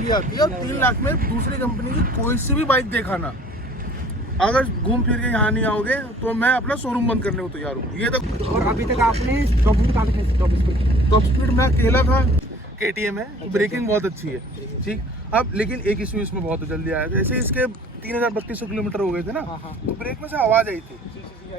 के लिए आती है और 3 लाख में दूसरी कंपनी की कोई सी भी बाइक दिखाना, अगर घूम फिर के यहाँ नहीं आओगे तो मैं अपना शोरूम बंद करने को तैयार हूँ। ये तो और अभी तक आपने टॉप स्पीड में अकेला था। KTM है, ब्रेकिंग बहुत अच्छी है, ठीक। अब लेकिन एक इशू इसमें बहुत जल्दी आया, जैसे इसके 3200 किलोमीटर हो गए थे ना, तो ब्रेक में से आवाज आई थी,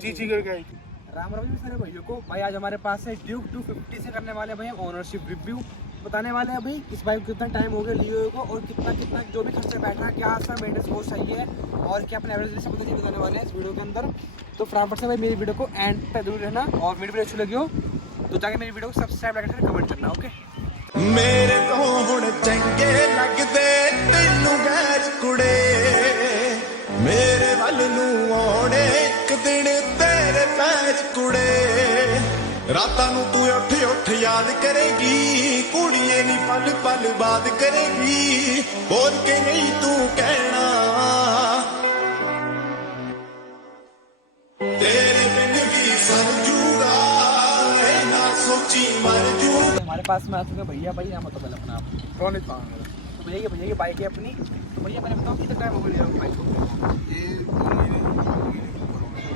ची करके आई थी। राम राम जी सारे भैया को। भाई आज हमारे पास है ड्यूक 250 से करने वाले भाई हम ऑनरशिप रिव्यू बताने वाले हैं। भाई इस बाइक को कितना टाइम हो गया लिए हुए को और कितना जो भी खर्चा बैठा है, क्या सा मेंटेनेंस कॉस्ट चाहिए और क्या अपने एवरेज सब कुछ बताने वाले हैं इस वीडियो के अंदर। तो फटाफट से भाई मेरी वीडियो को एंड पे जरूर रहना और मेरी वीडियो अच्छी लगी हो तो जाके मेरी वीडियो को सब्सक्राइब करके कमेंट करना। ओके मेरे तो हुण चंगे लगदे तैनू गैर कुड़े, मेरे वल नूं आउणे एक दिन तेरे पैर कुड़े, रातां नूं तू उठ उठ याद करेगी, कुड़िए नी पल पल बात करेगी, बोल के नहीं तू कहना तेरे बिन भी समझूगा, ना सोची मर जू। हमारे पास में आ चुके भैया। भाई यहाँ मतलब अपना आप कौन है? तो भैया की बाइक है अपनी। तो भैया मैंने बताओ कितना टाइम हो गया बाइक को? ये 2 महीने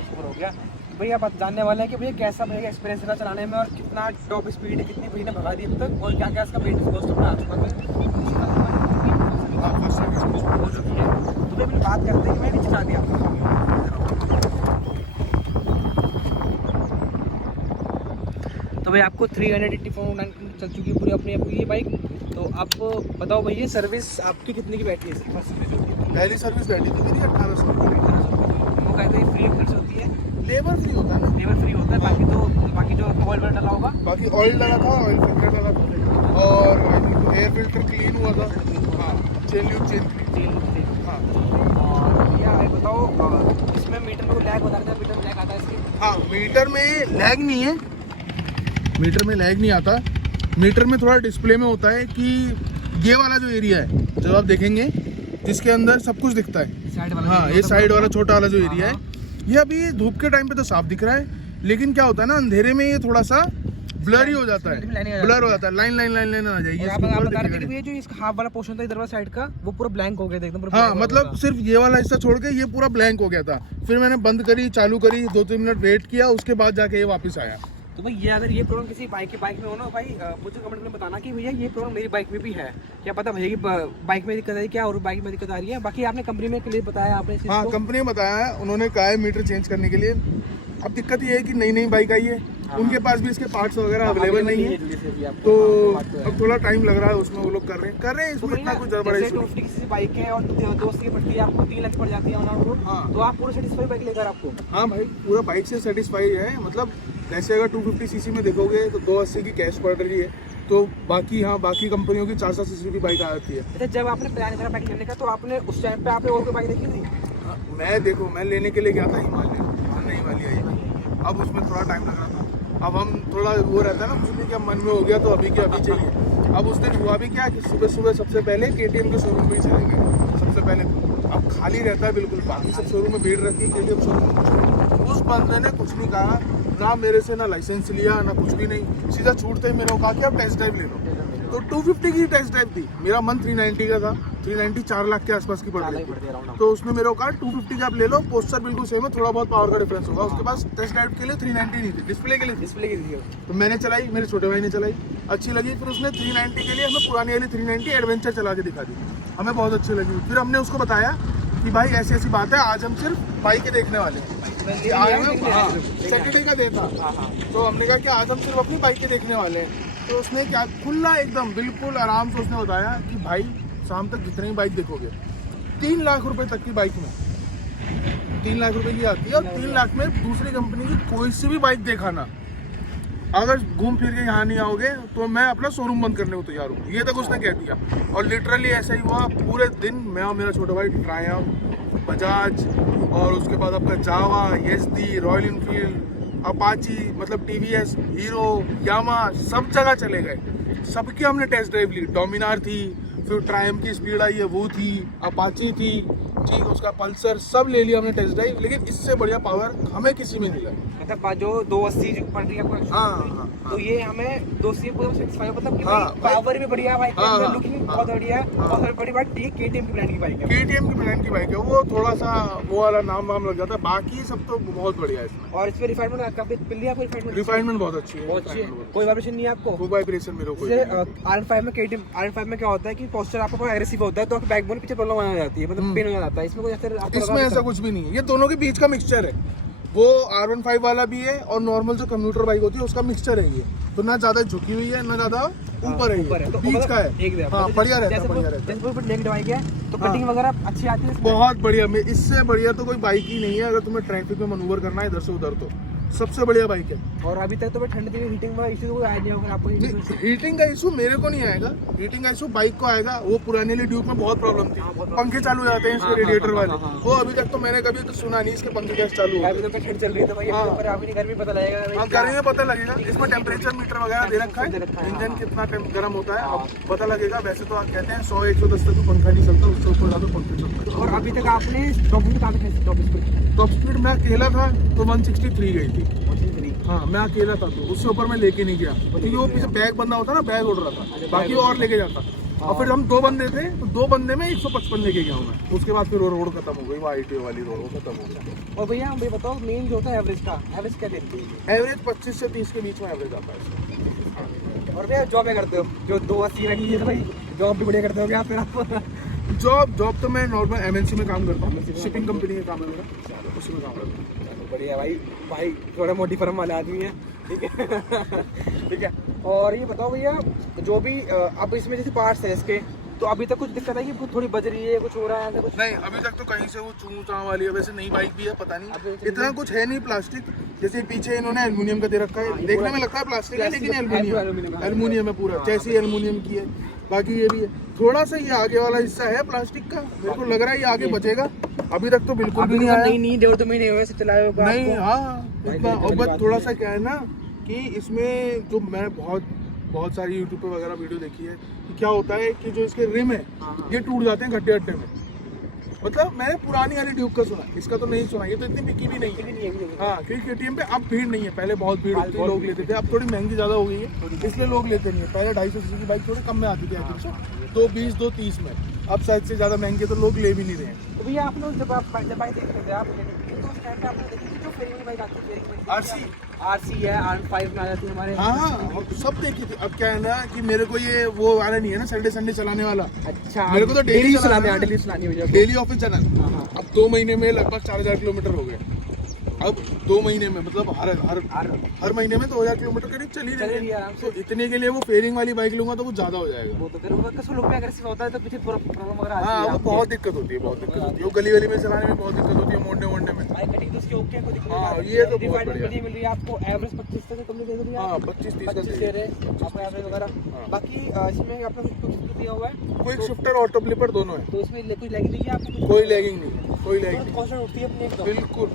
ऊपर हो गया। तो भैया आप जानने वाले हैं कि भैया कैसा भैया एक्सपीरियंस रहा चलाने में और कितना टॉप स्पीड है, कितनी भैया ने भगा दी अब तक और क्या क्या इसका मेंटेनेंस कॉस्ट अपना आ चुका है। हो चुकी है। तो भैया बात करते हैं कि मैंने चला दिया तो भाई आपको 384 चल चुकी है पूरी अपनी ये बाइक। तो आप बताओ भैया सर्विस आपकी कितने की बैठी है? पहली सर्विस बैठी थी मेरी 1800 वो कहते हैं फ्री खर्च होती है, लेबर फ्री होता है ना, लेबर फ्री होता है। बाकी जो ऑयल वगैरह डला होगा, बाकी ऑयल डला था, ऑयल फिल्टर डला था और एयर फिल्टर क्लीन हुआ था। हाँ, चेन हाँ। और भैया भाई बताओ इसमें मीटर में लैग बता रहे थे, मीटर में लैग आता है इसके? हाँ, मीटर में लैग नहीं है, मीटर में लैग नहीं आता। मीटर में थोड़ा डिस्प्ले में होता है कि ये वाला जो एरिया है जो आप देखेंगे जिसके अंदर सब कुछ दिखता है, साइड वाला, हाँ ये साइड वाला छोटा वाला जो एरिया है, ये अभी धूप के टाइम पे तो साफ दिख रहा है, लेकिन क्या होता है ना अंधेरे में ये थोड़ा सा ब्लर ही हो जाता है, ब्लर हो जाता है, लाइन आ जाएगी। आप बता रहे थे कि भैया जो इसका हाफ वाला पोर्शन था इधर वाला साइड का वो पूरा ब्लैंक हो गया था एकदम। हाँ, मतलब सिर्फ ये वाला हिस्सा छोड़ के ये पूरा ब्लैंक हो गया था। फिर मैंने बंद करी, चालू करी, 2-3 मिनट वेट किया, उसके बाद जाके ये वापस आया। तो भाई ये अगर ये प्रॉब्लम किसी बाइक में हो ना भाई, मुझे कमेंट में बताना कि भैया ये प्रॉब्लम मेरी बाइक में भी है, क्या पता भैया की बाइक में दिक्कत आ रही है क्या और बाइक में दिक्कत आ रही है। बाकी आपने कंपनी में क्लियर बताया आपने? हाँ, कंपनी ने बताया है, उन्होंने कहा है मीटर चेंज करने के लिए। अब दिक्कत ये है कि नई बाइक आई है, उनके पास भी इसके पार्ट्स वगैरह अवेलेबल नहीं है, तो अब थोड़ा टाइम लग रहा है उसमें, वो लोग कर रहे हैं इसमें इतना कुछ ज़्यादा इशू नहीं। किसी बाइक है और दोस्त की पड़ती है आपको 3 लाख पड़ जाती है हाँ, तो आप पूरा सेटिस्फाई बाइक लेकर आपको? हाँ भाई, पूरा बाइक से सेटिस्फाई है। मतलब जैसे अगर 250 सीसी में देखोगे तो 280 की कैश पड़ रही है, तो बाकी कंपनियों की 400 सीसी की बाइक आ जाती है। अच्छा, जब आपने प्लान करा बाइक लेने का तो आपने उस टाइम पे आपने और कोई बाइक देखी थी? मैं लेने के लिए गया था हिमालय, नई वाली आई। अब उसमें थोड़ा टाइम लग रहा था, अब हम थोड़ा वो रहता है ना कुछ क्या मन में हो गया तो अभी के अभी चाहिए। अब उस दिन हुआ भी क्या कि सुबह सबसे पहले KTM के शोरूम में ही चले गए सबसे पहले। अब खाली रहता है बिल्कुल, बाकी सब शोरूम में भीड़ रहती है, KTM शोरूम में उस बंदे ने कुछ नहीं कहा, ना मेरे से ना लाइसेंस लिया ना कुछ भी नहीं, सीधा छूटते ही मेरे को कहा कि आप टेस्ट ड्राइव ले लो। तो 250 की टेस्ट ड्राइव थी, मेरा मन 390 का था, 390 4 लाख के आसपास की पड़ रही थी, तो उसने मेरे को कहा 250 का आप ले लो, पोस्टर बिल्कुल सेम है, थोड़ा बहुत पावर का डिफरेंस होगा। उसके पास टेस्ट ड्राइव के लिए 390 नहीं थी, डिस्प्ले के लिए तो मैंने चलाई, मेरे छोटे भाई ने चलाई, अच्छी लगी। फिर उसने 390 के लिए हमें पुरानी वाली 390 एडवेंचर चला के दिखा दी, हमें बहुत अच्छी लगी। फिर हमने उसको बताया कि भाई ऐसी बात है, आज हम सिर्फ बाइक देखने वाले हैं, सैटरडे का डे था, तो हमने कहा कि आज हम सिर्फ अपनी बाइक देखने वाले हैं। तो उसने क्या खुला एकदम बिल्कुल आराम से उसने बताया कि भाई शाम तक जितनी बाइक देखोगे 3 लाख रुपए तक की बाइक में 3 लाख रुपए की आती है, और 3 लाख में दूसरी कंपनी की कोई सी भी बाइक दिखाना, अगर घूम फिर के यहाँ नहीं आओगे तो मैं अपना शोरूम बंद करने को तैयार हूँ। ये तक उसने कह दिया, और लिटरली ऐसा ही हुआ। पूरे दिन मैं और मेरा छोटा भाई ट्रायम्फ, बजाज और उसके बाद आपका जावा, YSD, रॉयल इनफील्ड, अपाची, मतलब TVS, हीरो, यामा, सब जगह चले गए, सबकी हमने टेस्ट ड्राइव ली। डोमिनार थी, फिर ट्रायम्फ की स्पीड आई है वो थी, अपाची थी, ठीक, उसका पल्सर, सब ले लिया हमने टेस्ट ड्राइव, लेकिन इससे बढ़िया पावर हमें किसी में नहीं लगा। मतलब जो 280 जो पड़ रही है आपको हाँ, हाँ, तो ये हमें 280 पूरा सेटिस्फाई मतलब कि हाँ, भाई पावर भी बढ़िया है बाइक हाँ, के हाँ, लुकिंग हाँ, बहुत बढ़िया है और सबसे बड़ी बात ये KTM की ब्रांड की बाइक है। KTM की ब्रांड की बाइक है, वो थोड़ा सा वो वाला नाम वाम लग जाता है, बाकी सब तो बहुत बढ़िया है इसमें। और इसमें रिफाइनमेंट काफी मिल रही है आपको रिफाइनमेंट बहुत अच्छी है, बहुत अच्छी है, कोई वाइब्रेशन नहीं है आपको। कोई वाइब्रेशन मेरे को जैसे R5 में KTM R5 में क्या होता है कि पोस्चर आपका बहुत एग्रेसिव होता है तो आपका बैकबोन पीछे प्रॉब्लम आ जाती है, मतलब पेन हो जाता है। इसमें कोई ऐसा आपको इसमें ऐसा कुछ भी नहीं है, ये दोनों के बीच का मिक्सचर है। वो R15 वाला भी है और नॉर्मल जो कम्यूटर बाइक होती है उसका मिक्सचर है ये, तो ना ज्यादा झुकी हुई है ना ज्यादा ऊपर है, ऊपर है तो बीच का है। एक हाँ, बढ़िया रहता है, जैसे बढ़िया रहता है। जैसे कोई नेक बाइक है तो हाँ। कटिंग वगैरह अच्छी आती है इसमें। बहुत बढ़िया, इससे बढ़िया तो कोई बाइक ही नहीं है अगर तुम्हें ट्रैफिक में मनूवर करना है इधर से उधर, तो सबसे बढ़िया बाइक है। और अभी तक तो मैं ठंड की हीटिंग में इशू कोई आया नहीं होगा आपको। हीटिंग का इशू मेरे को नहीं आएगा, हीटिंग का इशू बाइक को आएगा। वो पुराने वाली ड्यूक में बहुत प्रॉब्लम थी, पंखे चालू हो जाते हैं इसके रेडिएटर वाले, वो अभी तक तो मैंने कभी तो सुना नहीं इसके पंखे कैसे चालू हो। अभी तो ठंड चल रही है तो भाई हाँ। पर अभी गर्मी पता लगेगा। हाँ, गर्मी में पता लगेगा। इसमें टेम्परेचर मीटर वगैरह दे रखा है, इंजन कितना गर्म होता है अब पता लगेगा। वैसे तो आप कहते हैं 100-110 तक तो पंखा नहीं चलता, उससे ऊपर ज्यादा पंखे चलता है। और अभी तक आपने टॉप स्पीड कहाँ पे टॉप स्पीड? टॉप स्पीड मैं अकेला था तो 163 गई थी। हाँ, मैं अकेला था तो उससे ऊपर मैं लेके नहीं गया, क्योंकि वो पीछे बैग बंदा होता ना, बैग उड़ रहा था, बाकी वो और लेके जाता। और फिर हम 2 बंदे थे तो 2 बंदे में 155 लेके गया हूँ मैं। उसके बाद फिर वो रोड खत्म हो गई, वो ITO वाली रोड वो खत्म हो गई। और भैया मुझे बताओ मेन जो होता है एवरेज का, एवरेज क्या देती है? एवरेज 25 से 30 के बीच में एवरेज आता है। और भैया जॉब क्या करते हो जो 280 रखी है तो भाई जॉब भी बढ़िया करते हो क्या फिर आप? जॉब तो मैं नॉर्मल MNC में काम करता हूँ, शिपिंग कंपनी में काम है मेरा, उसी में काम करता हूँ। बढ़िया भाई, भाई थोड़ा मोटी फर्म वाले आदमी है, ठीक है। ठीक है। और ये बताओ भैया जो भी अब इसमें जैसे पार्ट्स है इसके, तो अभी तक कुछ दिक्कत है कि थोड़ी बज रही है, कुछ हो रहा है ऐसा कुछ? नहीं, अभी तक तो कहीं से वो चूं चां वाली है। वैसे नई बाइक भी है, पता नहीं इतना कुछ है नहीं। प्लास्टिक जैसे पीछे इन्होंने एल्युमिनियम का दे रखा है, देखने में लगता है प्लास्टिक है लेकिन एल्युमिनियम है पूरा, जैसे एल्युमिनियम की है। बाकी ये भी है, थोड़ा सा ये आगे वाला हिस्सा है प्लास्टिक का, मेरे को लग रहा है ये आगे बचेगा। अभी तक तो बिल्कुल भी नहीं आया। नहीं 1.5 महीने हुए चलाए होगा नहीं, हाँ इतना। और बस थोड़ा सा क्या है ना कि इसमें जो मैं बहुत सारी यूट्यूब पे वगैरह वीडियो देखी है कि क्या होता है कि जो इसके रिम है ये टूट जाते हैं गड्ढे में। मतलब मैंने पुरानी वाली ड्यूक का सुना, इसका तो नहीं सुना। ये तो इतनी बिकी भी नहीं है। हाँ, क्योंकि KTM पे अब भीड़ नहीं है, पहले बहुत भीड़ होती है, लोग लेते थे। अब थोड़ी महंगी ज़्यादा हो गई है इसलिए लोग लेते नहीं है। पहले 250 सीसी की बाइक थोड़ी कम में आती थी, 220 230 में। अब शायद से ज़्यादा महंगी तो लोग ले भी नहीं रहे हैं। तो भैया आप लोग जब बाइक देख रहे थे आप तो उस टाइम पे आपने देखी थी जो फेरिंग बाइक आती है RC है, R5 में आ जाती है हमारे। हाँ, सब देखी थी। अब क्या है ना कि मेरे को ये वो वाला नहीं है ना, संडे चलाने वाला। अच्छा, मेरे को तो डेली चलानी है, डेली ऑफिस जाना। अब 2 महीने में लगभग 4000 किलोमीटर हो गए। अब 2 महीने में मतलब हर महीने में 2000 किलोमीटर करीब चली रही है। तो इतने के लिए वो फेयरिंग वाली बाइक लूंगा तो वो ज्यादा हो जाएगा। वो तो फिर वो कसो लोग पे अग्रेसिव होता है तो पीछे प्रॉब्लम वगैरह आती है। हाँ, वो बहुत दिक्कत होती है, बहुत दिक्कत होती है। वो गली वली में चलाने में बहुत दिक्कत होती है, मोड़ने में। बाइक कटिंग तो उसकी ओके, कोई दिक्कत नहीं। हाँ, ये तो बहुत बढ़िया मिल रही है आपको, एवरेज 25 से कम दे रही है। हाँ, 25-30 दे रहे हैं आपको एवरेज वगैरह। बाकी इसमें आपने कुछ दिया हुआ है, क्विक शिफ्टर ऑटो फ्लिपर दोनों है। तो इसमें कुछ लैगिंग नहीं है आपको? कोई लैगिंग नहीं, कोई लैगिंग नहीं, कॉन्स्टेंट उठती है अपने एकदम। बिल्कुल।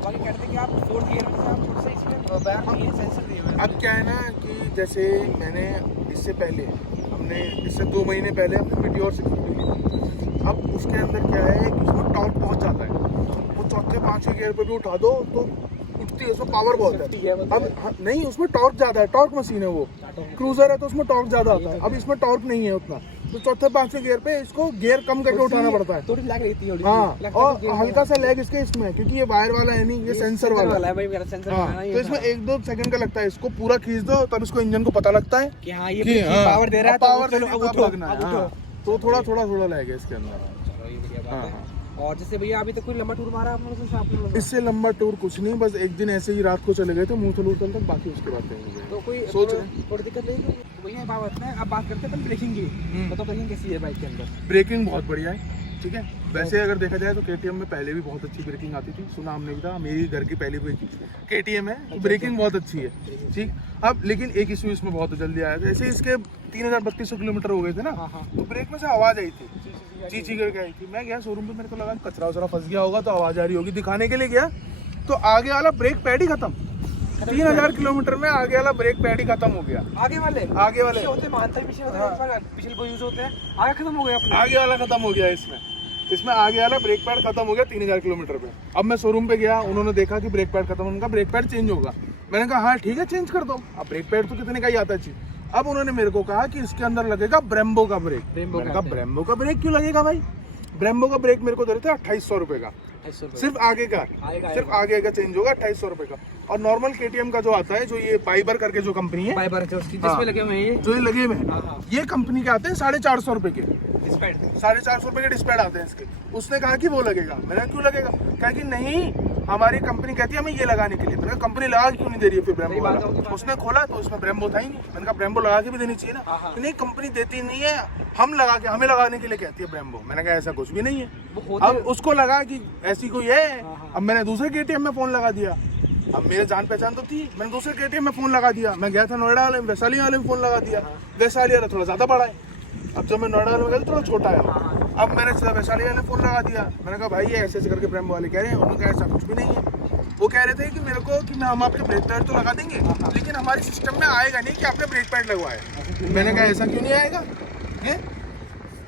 बाकी कहते हैं कि आप 4th गियर में आप थोड़ा सा इसमें बैक नहीं है, सेंसर दिए हुए हैं। अब क्या है ना कि जैसे मैंने इससे पहले 2 महीने पहले हमने मीटियोर 650 ली। अब उसके अंदर क्या है कि उसमें टॉर्क बहुत जाता है। वो 4th-5वें गियर पे भी उठा दो तो उठती है, उसमें पावर बहुत है। अब नहीं, उसमें टॉर्क ज़्यादा है, टॉर्क मशीन है वो। क्रूजर है तो उसमें टॉर्क ज़्यादा आता है। अब इसमें टॉर्क नहीं है उतना, तो 4th-5वें गियर पे इसको गियर कम करके उठाना पड़ता है। थोड़ी लैग रहती है। हाँ, और हल्का सा लैग इसके इसमें है क्योंकि ये वायर वाला है नहीं, ये सेंसर वाला है। भाई मेरा सेंसर हाँ, तो इसमें 1-2 सेकंड का लगता है। इसको पूरा खींच दो तब इसको इंजन को पता लगता है कि हाँ ये पावर दे रहा है, पावर तो अब उठो, लगना है। हाँ, तो थोड़ा लगेगा इसके अंदर। हाँ। और जैसे भैया अभी तक कोई लंबा टूर मारा आपने? इससे लंबा टूर कुछ नहीं, बस एक दिन ऐसे ही रात को चले गए थे मूर्थल तक, बाकी उसके बाद कहीं नहीं गए। तो कोई सोच थोड़ी दिक्कत नहीं है? तो भैया बात है, अब बात करते हैं ब्रेकिंग की। तो ब्रेकिंग कैसी है बाइक के अंदर? ब्रेकिंग बहुत बढ़िया है, ठीक है। वैसे अगर देखा जाए तो KTM में पहले भी बहुत अच्छी ब्रेकिंग आती थी, सुना हमने भी था। मेरी घर की पहली KTM है, तो ब्रेकिंग बहुत अच्छी है, ठीक। अब लेकिन एक इशू इसमें बहुत जल्दी आया था। जैसे इसके 3200 किलोमीटर हो गए थे ना, तो ब्रेक में से आवाज़ आई थी, चीची करके आई थी। मैं गया शोरूम पे, मेरे को लगा कचरा वचरा फंस गया होगा तो आवाज़ आ रही होगी। दिखाने के लिए गया तो आगे वाला ब्रेक पैड ही खत्म। 3000 किलोमीटर में आगे वाला ब्रेक पैड ही खत्म हो गया। आगे वाले होते मानता है, पीछे होते हैं, पिछले को यूज होते हैं, आगे खत्म हो गया अपना। आगे वाला खत्म हो गया इसमें। इसमें आगे वाला ब्रेक पैड खत्म हो गया 3000 किलोमीटर पे। अब मैं शोरूम पे गया, उन्होंने देखा कि ब्रेक पैड खत्म, उनका ब्रेक पैड चेंज होगा। मैंने कहा हाँ ठीक है चेंज कर दो। अब ब्रेक पैड तो कितने का ही आता है चीज। अब उन्होंने मेरे को कहा कि इसके अंदर लगेगा ब्रेम्बो का ब्रेक। मैंने कहा ब्रेम्बो का ब्रेक क्यों लगेगा भाई? ब्रेम्बो का ब्रेक मेरे को दे रहे थे 2800 रुपए का, सिर्फ आगे का, सिर्फ आगे का चेंज होगा 2800 रुपए का। और नॉर्मल KTM का जो आता है, जो ये बाइबर करके जो कंपनी है, बाइबर जिसमें लगे हुए हैं जो ये लगे हुए हैं, ये कंपनी के आते हैं 450 रुपए के, डिस्पैच 450 रुपए के डिस्पैच आते हैं इसके। उसने कहा कि वो लगेगा। मैंने कहा क्यों लगेगा? कहा कि नहीं हमारी कंपनी कहती है हमें ये लगाने के लिए। मैंने कहा कंपनी लगा क्यों नहीं दे रही है फिर ब्रेम्बो वाला? उसने खोला तो उसमें ब्रेम्बो था ही नहीं। मैंने कहा ब्रेम्बो लगा के भी देनी चाहिए ना। नहीं कंपनी देती नहीं है, हम लगा के, हमें लगाने के लिए कहती है ब्रेम्बो। मैंने कहा ऐसा कुछ भी नहीं है। अब उसको लगा कि ऐसी कोई है। अब मैंने दूसरे KTM में फोन लगा दिया। अब मेरे जान पहचान तो थी, मैंने दूसरे KTM में फोन लगा दिया। मैं गया था नोएडा वाले, वैशाली वाले में फोन लगा दिया। वैशाली वाला थोड़ा ज्यादा बड़ा है। अब जब मैं नोएडा वाले में गया तो थोड़ा छोटा है। अब मैंने सीधा वैशाली वाले फोन लगा दिया। मैंने कहा भाई ये ऐसे करके ब्रेम्बो वाले कह रहे हैं। उन्होंने कहा ऐसा कुछ भी नहीं है। वो कह रहे थे कि मेरे को कि हम आपके ब्रेक पैड तो लगा देंगे, लेकिन हमारे सिस्टम में आएगा नहीं कि आपने ब्रेक पैड लगवाया। मैंने कहा ऐसा क्यों नहीं आएगा?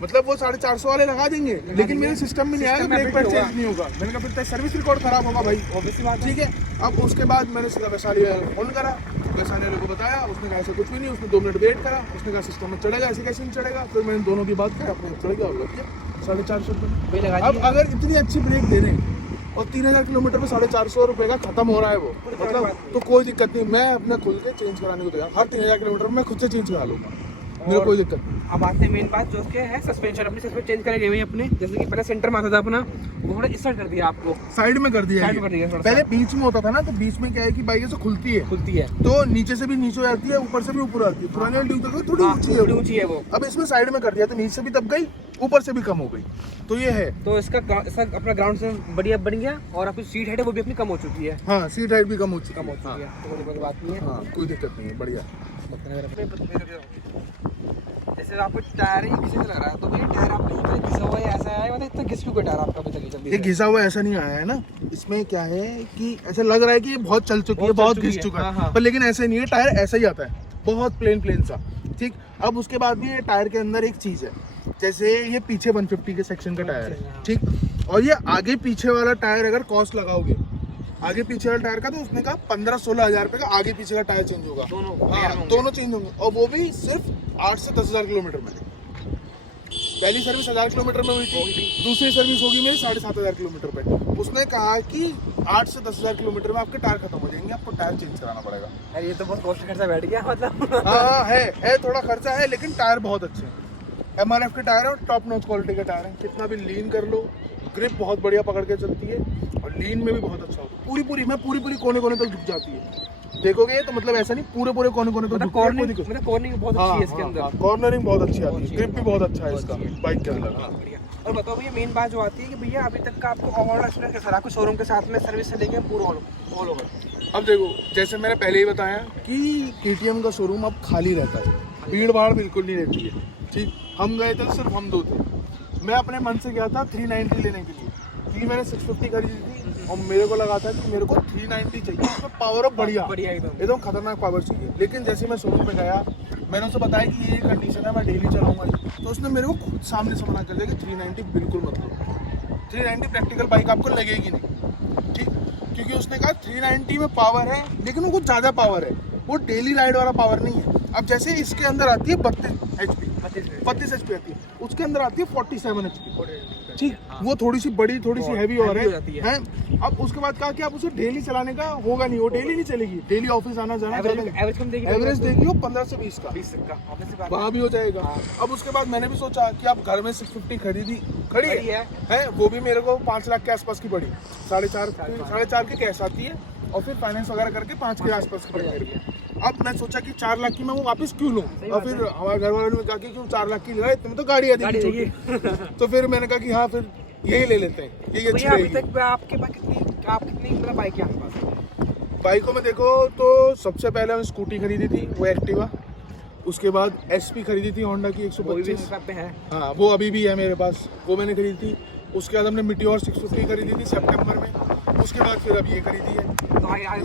मतलब वो 450 वाले लगा देंगे, लेकिन मेरे सिस्टम में नहीं आएगा, ब्रेक पैड चेंज नहीं होगा। मैंने कहा फिर सर्विस रिकॉर्ड खराब होगा भाई, ऑब्वियसली बात। ठीक है। अब उसके बाद मैंने सीधा वैशाली वाले को फोन करा, वैशाली वाले को बताया। उसने कहा ऐसा कुछ भी नहीं। उसने 2 मिनट वेट करा। उसने कहा सिस्टम में चढ़ेगा, ऐसे कैसे नहीं चढ़ेगा। फिर मैंने दोनों की बात करी, अपने चढ़ गया और लग गया 450 रुपये। अब अगर इतनी अच्छी ब्रेक दे रहे हैं और 3000 किलोमीटर पे 450 रुपये का खत्म हो रहा है वो, मतलब तो कोई दिक्कत नहीं। मैं अपने खुद के चेंज कराने को तैयार। हर 3000 किलोमीटर में मैं खुद से चेंज करा लूँगा, मेरे कोई दिक्कत नहीं। अब आते हैं मेन बात जो उसके है सस्पेंशन। अपनी सस्पेंशन चेंज करे गए अपने, जैसे कि पहले सेंटर में आता था अपना, वो थोड़ा इस साइड कर दिया आपको, साइड में कर दिया साइड में कर दिया थोड़ा सा। पहले बीच में होता था ना, तो बीच में क्या है कि बाइक ऐसे खुलती है तो नीचे से भी नीचे हो जाती है, ऊपर से भी ऊपर आती है। पुराने ड्यूक तक थोड़ी ऊंची है वो। अब इसमें साइड में कर दिया तो नीचे से भी दब गई, ऊपर से भी कम हो गई। तो ये है, तो इसका अपना ग्राउंड से बढ़िया बन गया। और अपनी सीट हाइट है वो भी अपनी कम हो चुकी है। हाँ सीट हाइट भी कम हो चुकी है, तो कोई बात नहीं है। हाँ कोई दिक्कत नहीं है, बढ़िया। जैसे आपको टायर ही किसी से लग रहा है, तो भैया टायर आपका इतना घिसा हुआ है, ऐसा है मतलब इतना घिस क्यों टायर आपका अभी तक? ये घिसा हुआ ऐसा नहीं आया है ना, इसमें क्या है कि ऐसा लग रहा है कि ये बहुत चल चुकी है, बहुत घिस चुका है, पर लेकिन ऐसे नहीं है। टायर ऐसा ही आता है, बहुत प्लेन सा। ठीक। अब उसके बाद भी ये टायर के अंदर एक चीज है, जैसे ये पीछे 150 के सेक्शन का टायर है, ठीक, और ये आगे पीछे वाला टायर अगर कॉस्ट लगाओगे आगे पीछे वाला टायर का, तो उसने कहा 15-16 हज़ार रुपए का आगे पीछे का टायर चेंज होगा। दोनों चेंज होंगे, और वो भी सिर्फ 8 से 10 हज़ार किलोमीटर में। पहली सर्विस 1000 किलोमीटर में हुई थी, दूसरी सर्विस होगी मेरी 7,500 किलोमीटर पे। उसने कहा कि 8 से 10 हज़ार किलोमीटर में आपके टायर खत्म हो जाएंगे, आपको टायर चेंज कराना पड़ेगा। अरे ये तो बहुत कॉस्टली खर्चा बैठ गया मतलब। हाँ है थोड़ा खर्चा है, लेकिन टायर बहुत अच्छे हैं। MRF के टायर है, टॉप नॉच क्वालिटी के टायर है। कितना भी लीन कर लो, ग्रिप बहुत बढ़िया पकड़ के चलती है, और लीन में भी बहुत अच्छा होता है। पूरी कोने तक झुक जाती है। देखोगे तो मतलब ऐसा नहीं, पूरे कोने तक कॉर्नरिंग बहुत अच्छी है इसके अंदर। कॉर्नरिंग बहुत अच्छी आती है, ग्रिप भी बहुत अच्छा है इसका बाइक के अंदर। और बताओ भैया मेन बात जो आती है कि भैया अभी तक का आपको ओवरऑल एक्सपीरियंस कैसा रहा, आपको शोरूम के साथ में सर्विस से लेके पूरा ऑल ओवर? अब देखो, जैसे मैंने पहले ही बताया कि KTM का शोरूम अब खाली रहता है, भीड़ भाड़ बिल्कुल नहीं रहती है। ठीक। हम गए थे, सिर्फ हम 2 थे। मैं अपने मन से गया था 390 लेने के लिए, क्योंकि मैंने 650 खरीदी थी और मेरे को लगा था कि मेरे को 390 चाहिए, उसमें पावर अप बढ़िया एकदम खतरनाक पावर चाहिए। लेकिन जैसे मैं शोरूम पे गया, मैंने उससे बताया कि ये कंडीशन है, मैं डेली चलाऊंगा, तो उसने मेरे को खुद सामने से मना कर दिया कि 390 बिल्कुल मत लो, 390 प्रैक्टिकल बाइक आपको लगेगी नहीं। ठीक। क्योंकि उसने कहा 390 में पावर है, लेकिन वो कुछ ज़्यादा पावर है, वो डेली राइड वाला पावर नहीं है। अब जैसे इसके अंदर आती है 32 HP आती है, उसके अंदर आती है 47 HP। ठीक। वो थोड़ी सी बड़ी, थोड़ी सी हैवी और है। अब उसके बाद कहा कि आप उसे डेली चलाने का होगा नहीं, वो डेली नहीं चलेगी, डेली ऑफिस आना जाना, एवरेज देगी वो 15 से 20 का, वहाँ भी हो जाएगा। अब उसके बाद मैंने भी सोचा कि आप घर में 650 खड़ी है, वो भी मेरे को 5 लाख के आसपास की पड़ी, 4.5 की कैश आती है, और फिर फाइनेंस वगैरह करके 5 के आसपास की पड़ी। अब मैं सोचा कि 4 लाख की मैं वो वापस क्यों लूँ, और फिर हमारे घर वालों ने कहा कि क्यों 4 लाख की ले रहा है, इतने में तो गाड़ी चाहिए। तो फिर मैंने कहा कि हाँ फिर यही ले लेते हैं, यही अच्छी रहेगी। अभी तक आपके पास कितनी मतलब बाइक है आपके पास? बाइकों में देखो तो सबसे पहले मैंने स्कूटी खरीदी थी, वो एक्टिवा। उसके बाद SP खरीदी थी होंडा की 125 पे है। हाँ वो अभी भी है मेरे पास, वो मैंने खरीदी थी। उसके बाद हमने मिटियोर 650 खरीदी थी सितंबर में। उसके बाद फिर अब ये खरीदी है। तो आगे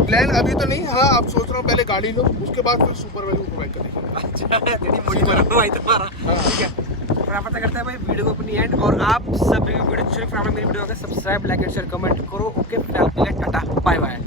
प्लान अभी तो नहीं, हाँ अब सोच रहा हूँ पहले गाड़ी लो, उसके बाद फिर सुपर वैल्यू बाइक करेंगे। अच्छा, फटाफट करते हैं भाई वीडियो को अपनी एंड, और आप सभी वीडियो फटाफट मेरी वीडियो को subscribe, like and share, comment करो। Okay, tata, bye bye.